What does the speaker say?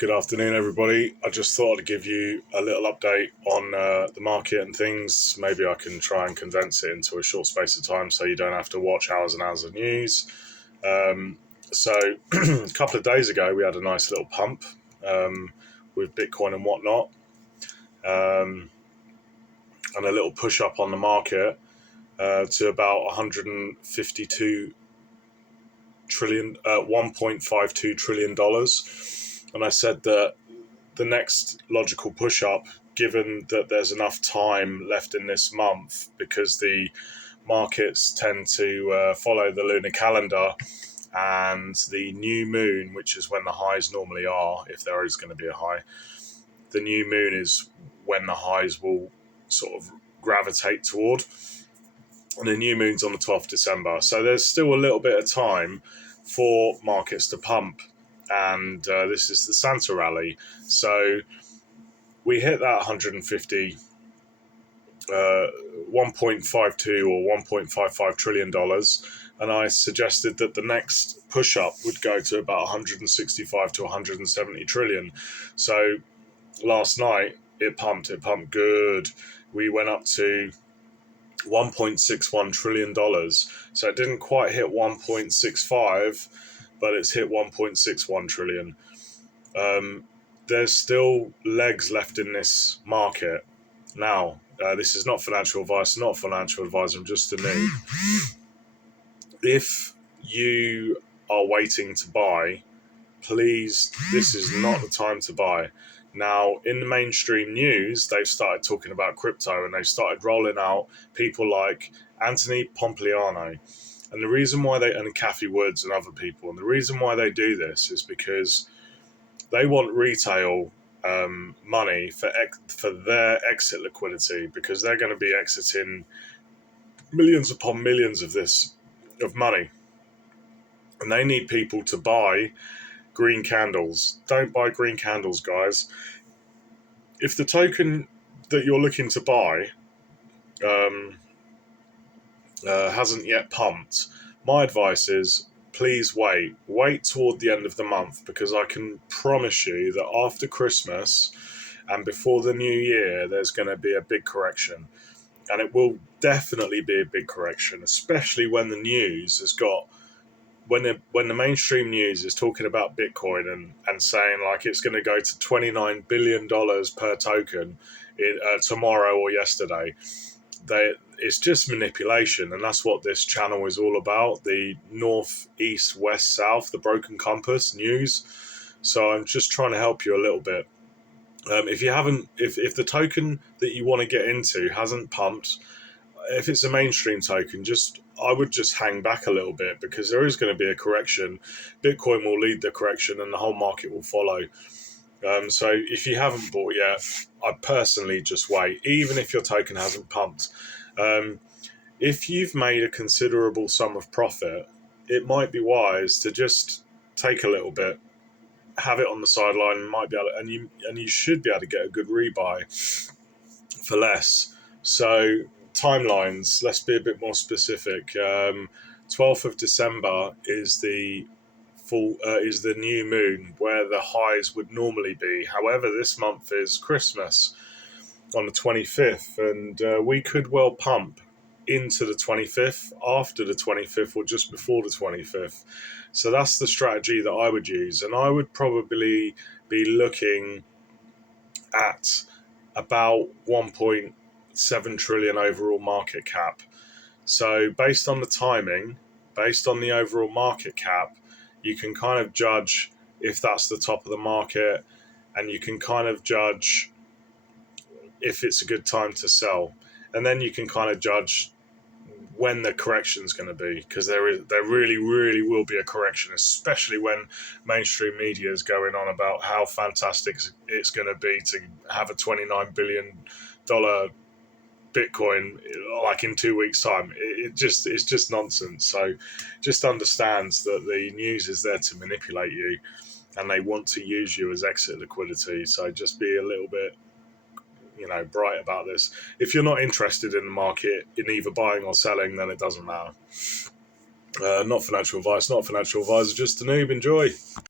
Good afternoon, everybody. I just thought I'd give you a little update on the market and things. Maybe I can try and condense it into a short space of time so you don't have to watch hours and hours of news. So a couple of days ago, we had a nice little pump with Bitcoin and whatnot, and a little push up on the market to about 152 trillion, $1.52 trillion. And I said that the next logical push up, given that there's enough time left in this month, because the markets tend to follow the lunar calendar, and the new moon, which is when the highs normally are, if there is going to be a high, the new moon is when the highs will sort of gravitate toward. And the new moon's on the 12th of December. So there's still a little bit of time for markets to pump. And this is the Santa rally. So we hit that 150, 1.52 or $1.55 trillion. And I suggested that the next push up would go to about 165 to 170 trillion. So last night it pumped good. We went up to $1.61 trillion. So it didn't quite hit 1.65, but it's hit 1.61 trillion. There's still legs left in this market. Now, this is not financial advice, not financial advisor, I'm just a noob. If you are waiting to buy, please, this is not the time to buy. Now, in the mainstream news, they've started talking about crypto, and they've started rolling out people like Anthony Pompliano. And the reason why and Cathie Woods and other people, and the reason why they do this is because they want retail money for their exit liquidity, because they're going to be exiting millions upon millions of money. And they need people to buy green candles. Don't buy green candles, guys. If the token that you're looking to buy hasn't yet pumped, my advice is please wait toward the end of the month, because I can promise you that after Christmas and before the new year, there's going to be a big correction. And it will definitely be a big correction, especially when the news has got, when the mainstream news is talking about Bitcoin and saying like it's going to go to $29 billion per token tomorrow or yesterday. It's just manipulation, and that's what this channel is all about, the north, east, west, south, the broken compass news. So I'm just trying to help you a little bit. If the token that you want to get into hasn't pumped, if it's a mainstream token, I would just hang back a little bit, because there is going to be a correction. Bitcoin will lead the correction and the whole market will follow. So if you haven't bought yet, I'd personally just wait, even if your token hasn't pumped. If you've made a considerable sum of profit, it might be wise to just take a little bit, have it on the sideline, and you should be able to get a good rebuy for less. So timelines, let's be a bit more specific. 12th of December is the new moon, where the highs would normally be. However, this month is Christmas on the 25th, and we could well pump into the 25th, after the 25th, or just before the 25th. So that's the strategy that I would use, and I would probably be looking at about 1.7 trillion overall market cap. So based on the timing, based on the overall market cap, you can kind of judge if that's the top of the market, and you can kind of judge if it's a good time to sell. And then you can kind of judge when the correction is going to be, because there really, really will be a correction, especially when mainstream media is going on about how fantastic it's going to be to have a $29 billion Bitcoin like in 2 weeks' time. It's just nonsense. So just understands that the news is there to manipulate you, and they want to use you as exit liquidity. So just be a little bit bright about this. If you're not interested in the market, in either buying or selling, then it doesn't matter. Not financial advice, not financial advisor, just a noob. Enjoy.